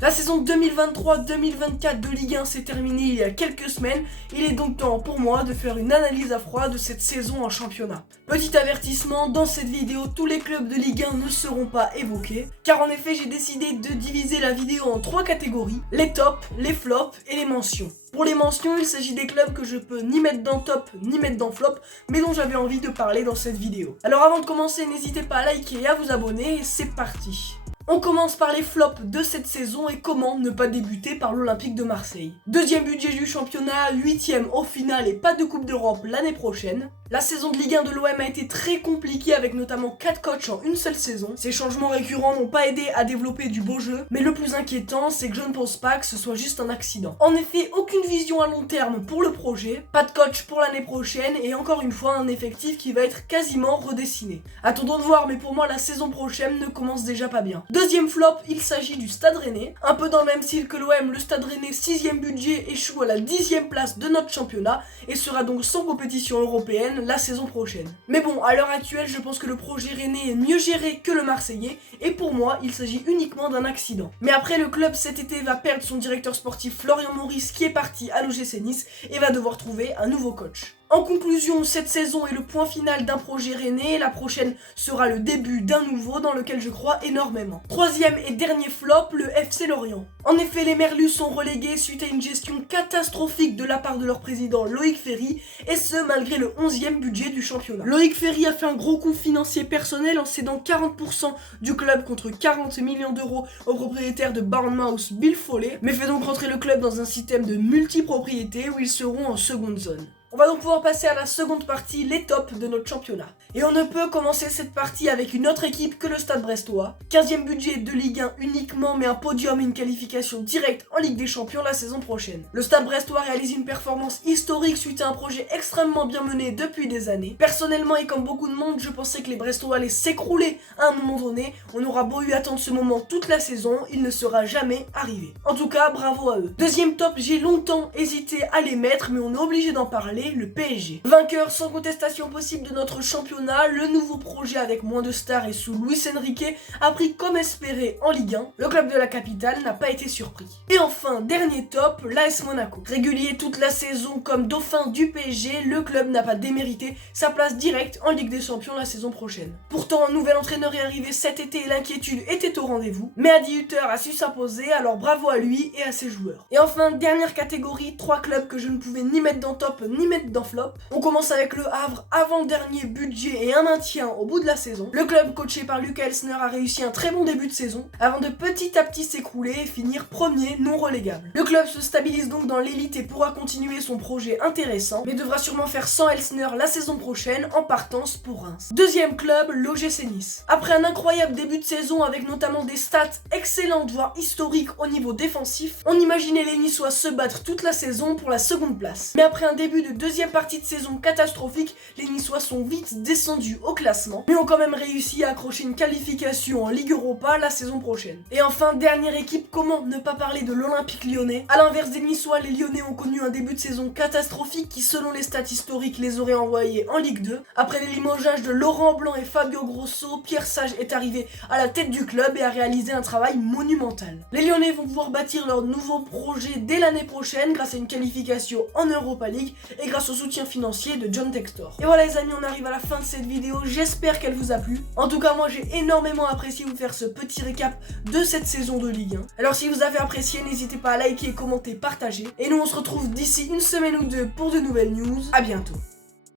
La saison 2023-2024 de Ligue 1 s'est terminée il y a quelques semaines. Il est donc temps pour moi de faire une analyse à froid de cette saison en championnat. Petit avertissement, dans cette vidéo, tous les clubs de Ligue 1 ne seront pas évoqués, car en effet j'ai décidé de diviser la vidéo en 3 catégories, les tops, les flops et les mentions. Pour les mentions, il s'agit des clubs que je peux ni mettre dans top ni mettre dans flop, mais dont j'avais envie de parler dans cette vidéo. Alors avant de commencer, n'hésitez pas à liker et à vous abonner, et c'est parti. On commence par les flops de cette saison et comment ne pas débuter par l'Olympique de Marseille. Deuxième budget du championnat, 8ème au final et pas de Coupe d'Europe l'année prochaine. La saison de Ligue 1 de l'OM a été très compliquée avec notamment 4 coachs en une seule saison. Ces changements récurrents n'ont pas aidé à développer du beau jeu, mais le plus inquiétant c'est que je ne pense pas que ce soit juste un accident. En effet, aucune vision à long terme pour le projet, pas de coach pour l'année prochaine et encore une fois un effectif qui va être quasiment redessiné. Attendons de voir, mais pour moi la saison prochaine ne commence déjà pas bien. Deuxième flop, il s'agit du Stade Rennais. Un peu dans le même style que l'OM, le Stade Rennais 6ème budget échoue à la 10ème place de notre championnat et sera donc sans compétition européenne la saison prochaine. Mais bon, à l'heure actuelle, je pense que le projet rennais est mieux géré que le marseillais et pour moi, il s'agit uniquement d'un accident. Mais après, le club cet été va perdre son directeur sportif Florian Maurice qui est parti à l'OGC Nice et va devoir trouver un nouveau coach. En conclusion, cette saison est le point final d'un projet rennais, la prochaine sera le début d'un nouveau dans lequel je crois énormément. Troisième et dernier flop, le FC Lorient. En effet, les Merlus sont relégués suite à une gestion catastrophique de la part de leur président Loïc Ferry, et ce malgré le 11e budget du championnat. Loïc Ferry a fait un gros coup financier personnel en cédant 40% du club contre 40 millions d'euros au propriétaire de Bournemouth Bill Foley, mais fait donc rentrer le club dans un système de multipropriété où ils seront en seconde zone. On va donc pouvoir passer à la seconde partie, les tops de notre championnat. Et on ne peut commencer cette partie avec une autre équipe que le Stade Brestois. 15e budget de Ligue 1 uniquement, mais un podium et une qualification directe en Ligue des Champions la saison prochaine. Le Stade Brestois réalise une performance historique suite à un projet extrêmement bien mené depuis des années. Personnellement et comme beaucoup de monde, je pensais que les Brestois allaient s'écrouler à un moment donné. On aura beau eu attendre ce moment toute la saison, il ne sera jamais arrivé. En tout cas, bravo à eux. Deuxième top, j'ai longtemps hésité à les mettre, mais on est obligé d'en parler. Le PSG. Vainqueur sans contestation possible de notre championnat, le nouveau projet avec moins de stars et sous Luis Enrique a pris comme espéré en Ligue 1. Le club de la capitale n'a pas été surpris. Et enfin, dernier top, l'AS Monaco. Régulier toute la saison comme dauphin du PSG, le club n'a pas démérité sa place directe en Ligue des Champions la saison prochaine. Pourtant, un nouvel entraîneur est arrivé cet été et l'inquiétude était au rendez-vous. Mais Adi Hütter a su s'imposer, alors bravo à lui et à ses joueurs. Et enfin, dernière catégorie, 3 clubs que je ne pouvais ni mettre dans top ni mettre dans flop. On commence avec le Havre, avant-dernier budget et un maintien au bout de la saison. Le club coaché par Luca Elsner a réussi un très bon début de saison, avant de petit à petit s'écrouler et finir premier non relégable. Le club se stabilise donc dans l'élite et pourra continuer son projet intéressant, mais devra sûrement faire sans Elsner la saison prochaine en partance pour Reims. Deuxième club, l'OGC Nice. Après un incroyable début de saison avec notamment des stats excellentes voire historiques au niveau défensif, on imaginait les Niçois se battre toute la saison pour la seconde place. Mais après un début de deuxième partie de saison catastrophique, les Niçois sont vite descendus au classement, mais ont quand même réussi à accrocher une qualification en Ligue Europa la saison prochaine. Et enfin, dernière équipe, comment ne pas parler de l'Olympique Lyonnais? À l'inverse des Niçois, les Lyonnais ont connu un début de saison catastrophique qui, selon les stats historiques, les aurait envoyés en Ligue 2. Après les limogeages de Laurent Blanc et Fabio Grosso, Pierre Sage est arrivé à la tête du club et a réalisé un travail monumental. Les Lyonnais vont pouvoir bâtir leur nouveau projet dès l'année prochaine grâce à une qualification en Europa League et grâce au soutien financier de John Textor. Et voilà les amis, on arrive à la fin de cette vidéo, j'espère qu'elle vous a plu. En tout cas moi j'ai énormément apprécié vous faire ce petit récap de cette saison de Ligue 1. Alors si vous avez apprécié, n'hésitez pas à liker, commenter, partager. Et nous on se retrouve d'ici une semaine ou deux pour de nouvelles news. À bientôt.